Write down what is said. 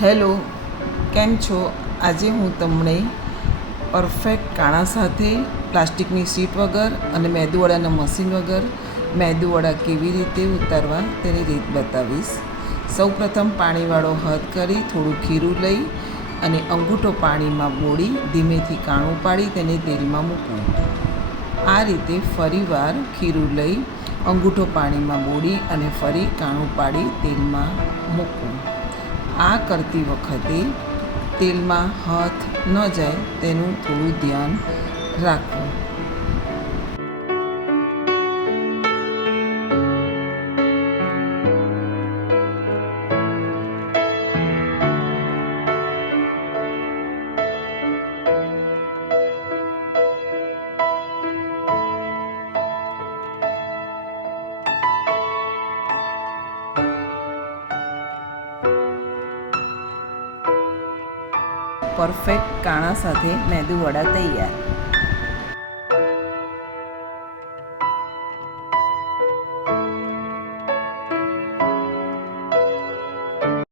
Hello, કેમ છો? આજે હું તમને પરફેક્ટ કાણા સાથે પ્લાસ્ટિકની શીટ વગર અને મેદુવડાના મશીન વગર મેદુવડા કેવી રીતે ઉતારવા તેની રીત બતાવીશ. સૌપ્રથમ પાણીવાળો હાથ કરી થોડું ખીરું લઈ અને અંગૂઠો પાણીમાં બોળી ધીમેથી કાણું પાડી તેને તેલમાં મૂકવું. આ રીતે ફરીવાર ખીરું લઈ અંગૂઠો પાણીમાં બોળી અને ફરી કાણું પાડી તેલમાં મૂકવું. આ કરતી વખતે તેલમાં હાથ ન જાય તેનું થોડું ધ્યાન રાખવું. પરફેક્ટ કાણા સાથે મેદુવડા તૈયાર.